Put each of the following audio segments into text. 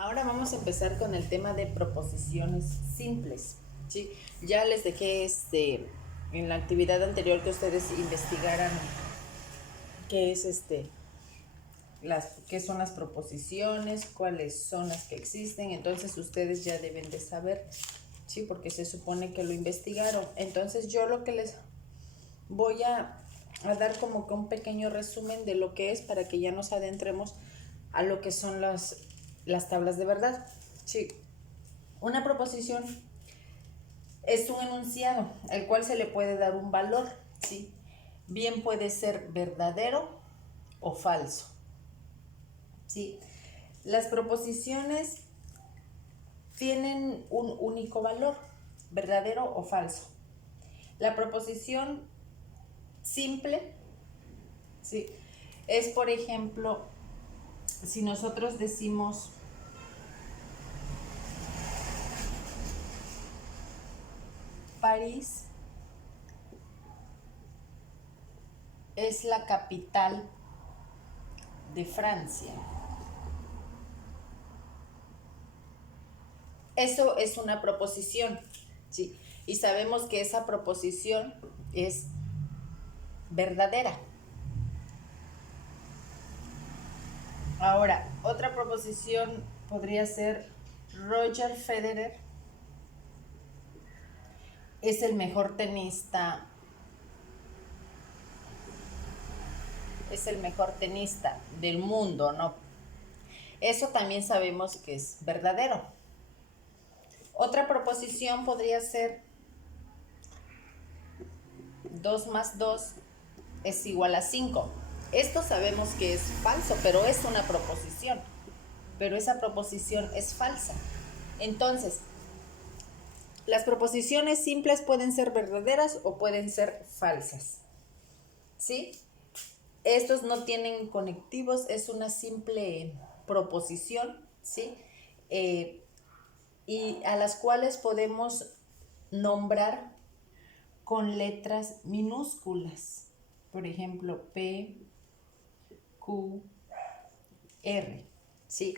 Ahora vamos a empezar con el tema de proposiciones simples, ¿sí? Ya les dejé en la actividad anterior que ustedes investigaran qué es qué son las proposiciones, cuáles son las que existen. Entonces ustedes ya deben de saber, ¿sí? Porque se supone que lo investigaron. Entonces yo lo que les voy a dar como que un pequeño resumen de lo que es, para que ya nos adentremos a lo que son las tablas de verdad. Sí, una proposición es un enunciado al cual se le puede dar un valor, ¿sí? Bien puede ser verdadero o falso, ¿sí? Las proposiciones tienen un único valor, verdadero o falso. La proposición simple, ¿sí? Es, por ejemplo, si nosotros decimos París es la capital de Francia. Eso es una proposición, ¿sí? Y sabemos que esa proposición es verdadera. Ahora, otra proposición podría ser Roger Federer es el mejor tenista, del mundo, ¿no? Eso también sabemos que es verdadero. Otra proposición podría ser 2 más 2 es igual a 5. Esto sabemos que es falso, pero es una proposición. Pero esa proposición es falsa. Entonces, las proposiciones simples pueden ser verdaderas o pueden ser falsas, ¿sí? Estos no tienen conectivos, es una simple proposición, ¿sí? Y a las cuales podemos nombrar con letras minúsculas. Por ejemplo, P, Q, R, ¿sí?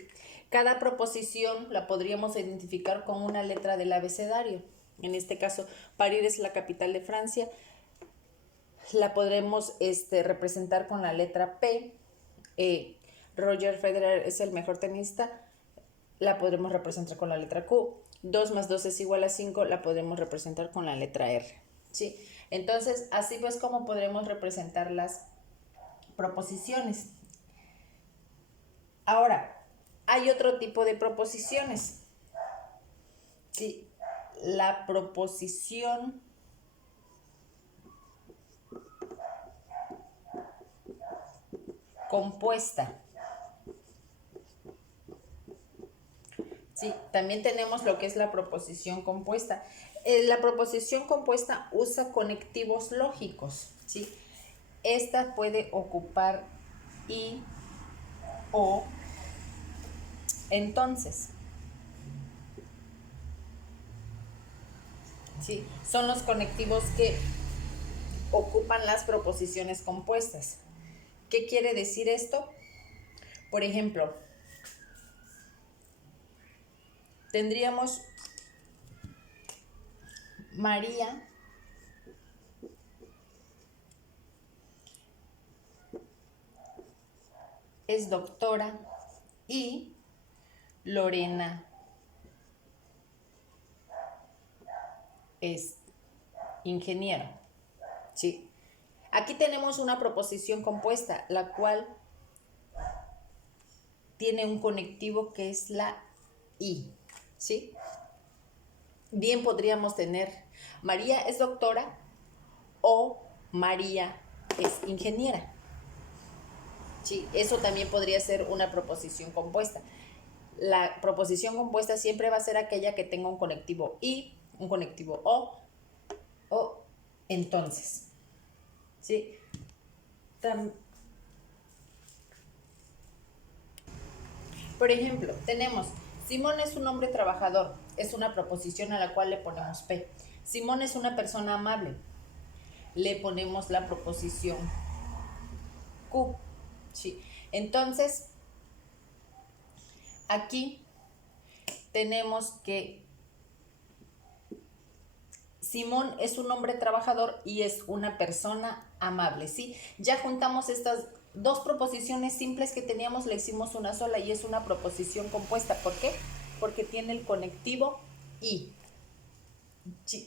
Cada proposición la podríamos identificar con una letra del abecedario. En este caso, París es la capital de Francia. La podremos representar con la letra P. Roger Federer es el mejor tenista. La podremos representar con la letra Q. 2 más 2 es igual a 5. La podemos representar con la letra R, ¿sí? Entonces, así pues como podremos representar las proposiciones. Ahora, hay otro tipo de proposiciones, ¿sí? La proposición compuesta. Sí, también tenemos lo que es la proposición compuesta. La proposición compuesta usa conectivos lógicos, ¿sí? Esta puede ocupar y, o, entonces, ¿sí? Son los conectivos que ocupan las proposiciones compuestas. ¿Qué quiere decir esto? Por ejemplo, tendríamos María es doctora y Lorena es ingeniero, ¿sí? Aquí tenemos una proposición compuesta, la cual tiene un conectivo que es la y, ¿sí? Bien podríamos tener María es doctora o María es ingeniera, ¿sí? Eso también podría ser una proposición compuesta. La proposición compuesta siempre va a ser aquella que tenga un conectivo y, un conectivo o entonces, ¿sí? Por ejemplo, tenemos Simón es un hombre trabajador, es una proposición a la cual le ponemos P. Simón es una persona amable, le ponemos la proposición Q, ¿sí? Entonces, aquí tenemos que Simón es un hombre trabajador y es una persona amable, ¿sí? Ya juntamos estas dos proposiciones simples que teníamos, le hicimos una sola y es una proposición compuesta. ¿Por qué? Porque tiene el conectivo y.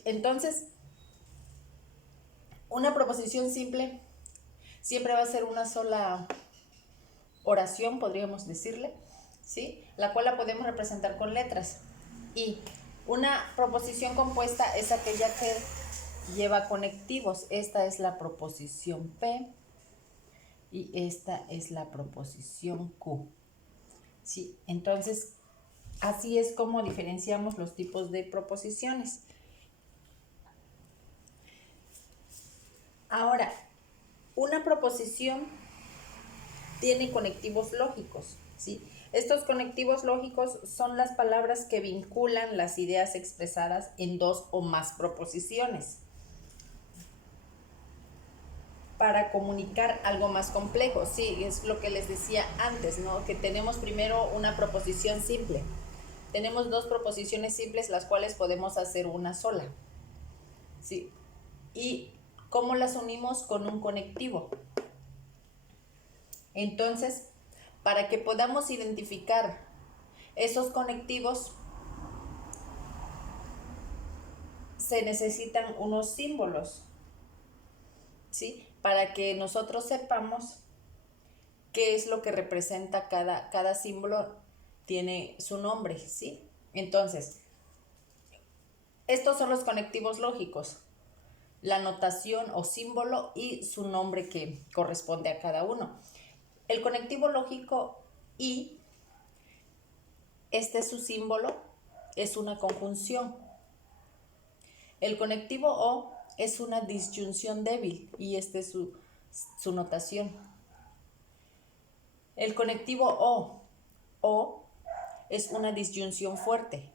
Entonces, una proposición simple siempre va a ser una sola oración, podríamos decirle, ¿sí? La cual la podemos representar con letras. Y una proposición compuesta es aquella que lleva conectivos. Esta es la proposición P y esta es la proposición Q. ¿Sí? Entonces, así es como diferenciamos los tipos de proposiciones. Ahora, una proposición tiene conectivos lógicos, ¿sí? Estos conectivos lógicos son las palabras que vinculan las ideas expresadas en dos o más proposiciones para comunicar algo más complejo. Sí, es lo que les decía antes, ¿no? Que tenemos primero una proposición simple. Tenemos dos proposiciones simples, las cuales podemos hacer una sola, ¿sí? ¿Y cómo las unimos? Con un conectivo. Entonces, para que podamos identificar esos conectivos, se necesitan unos símbolos, ¿sí? Para que nosotros sepamos qué es lo que representa cada símbolo, tiene su nombre, ¿sí? Entonces, estos son los conectivos lógicos, la notación o símbolo y su nombre que corresponde a cada uno. El conectivo lógico y este es su símbolo, es una conjunción. El conectivo o es una disyunción débil y este es su notación. El conectivo o es una disyunción fuerte,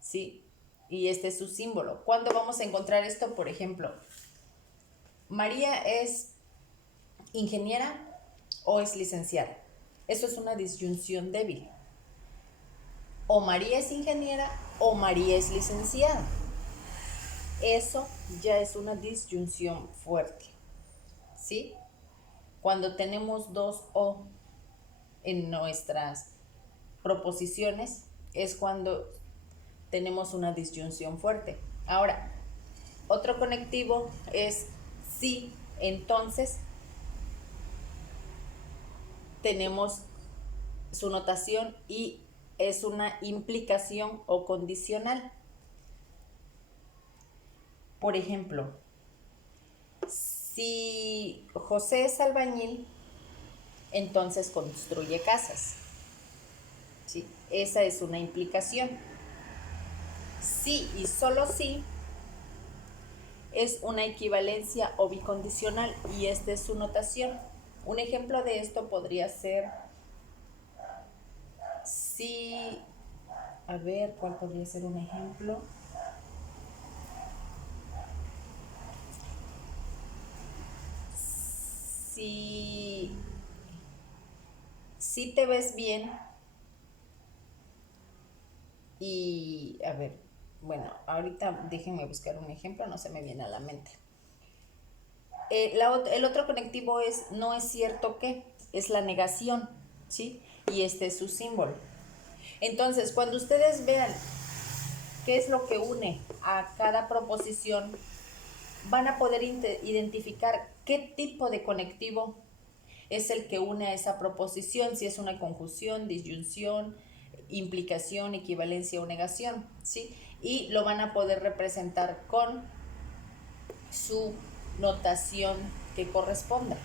¿sí? Y este es su símbolo. ¿Cuándo vamos a encontrar esto? Por ejemplo, María es ingeniera o es licenciada. Eso es una disyunción débil. O María es ingeniera o María es licenciada. Eso ya es una disyunción fuerte, ¿sí? Cuando tenemos dos o en nuestras proposiciones es cuando tenemos una disyunción fuerte. Ahora, otro conectivo es sí, entonces tenemos su notación y es una implicación o condicional. Por ejemplo, si José es albañil, entonces construye casas, ¿sí? Esa es una implicación. Sí y solo sí es una equivalencia o bicondicional y esta es su notación. Un ejemplo de esto podría ser si, a ver, ¿cuál podría ser un ejemplo? Si te ves bien y, a ver, bueno, ahorita déjenme buscar un ejemplo, no se me viene a la mente. El otro conectivo es no es cierto que, es la negación, ¿sí? Y este es su símbolo. Entonces, cuando ustedes vean qué es lo que une a cada proposición, van a poder identificar qué tipo de conectivo es el que une a esa proposición, si es una conjunción, disyunción, implicación, equivalencia o negación, ¿sí? Y lo van a poder representar con su notación que corresponda.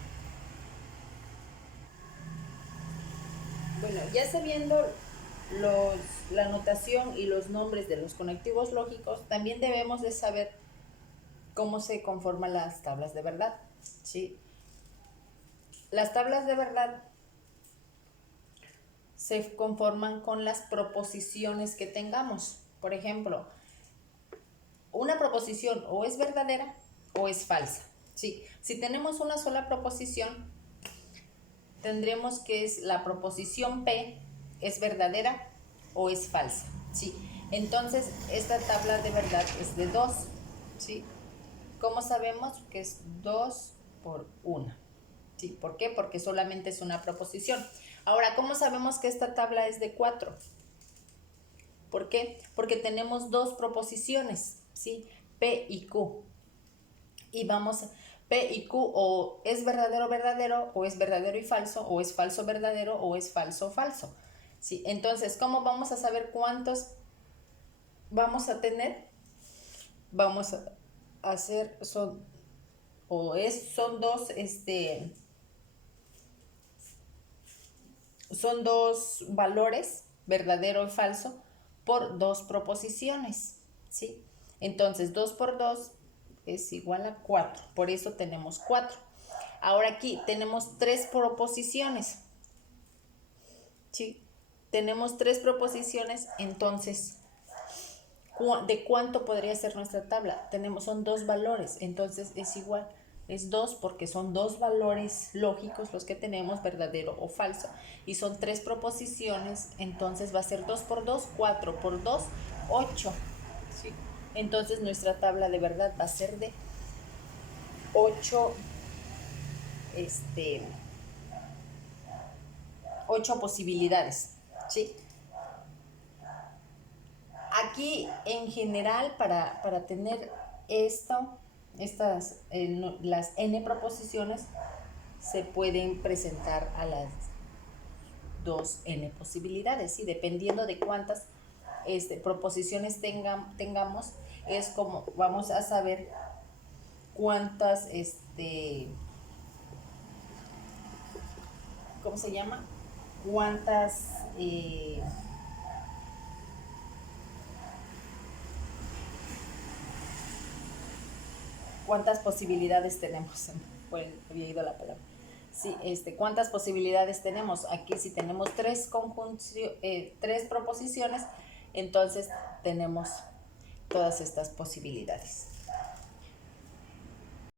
Bueno, ya sabiendo la notación y los nombres de los conectivos lógicos, también debemos de saber cómo se conforman las tablas de verdad, ¿sí? Las tablas de verdad se conforman con las proposiciones que tengamos. Por ejemplo, una proposición o es verdadera o es falsa, ¿sí? Si tenemos una sola proposición, tendremos que es la proposición P es verdadera o es falsa. ¿sí? Entonces, esta tabla de verdad es de 2, ¿sí? ¿Cómo sabemos que es 2 por 1? ¿Sí? ¿Por qué? Porque solamente es una proposición. Ahora, ¿cómo sabemos que esta tabla es de 4? ¿Por qué? Porque tenemos dos proposiciones, ¿sí? P y Q. Y vamos, P y Q o es verdadero, verdadero, o es verdadero y falso, o es falso, verdadero, o es falso, falso. ¿Sí? Entonces, ¿cómo vamos a saber cuántos vamos a tener? Vamos a hacer, son dos, son dos valores, verdadero y falso, por dos proposiciones, ¿sí? Entonces, 2 por 2 es igual a 4, por eso tenemos 4. Ahora aquí tenemos tres proposiciones, ¿sí? Tenemos tres proposiciones, entonces, ¿de cuánto podría ser nuestra tabla? Son dos valores, entonces es igual. Es 2 porque son dos valores lógicos los que tenemos, verdadero o falso. Y son tres proposiciones, entonces va a ser 2 por 2, 4 por 2, 8. ¿Sí? Entonces nuestra tabla de verdad va a ser de 8, 8 posibilidades. ¿Sí? Aquí en general para tener las n proposiciones se pueden presentar a las 2n posibilidades, ¿sí? Dependiendo de cuántas proposiciones tengamos, es como vamos a saber cuántas, ¿cómo se llama? Cuántas cuántas posibilidades tenemos. Había ido la palabra. Sí, ¿cuántas posibilidades tenemos? Aquí si tenemos tres proposiciones, entonces tenemos todas estas posibilidades.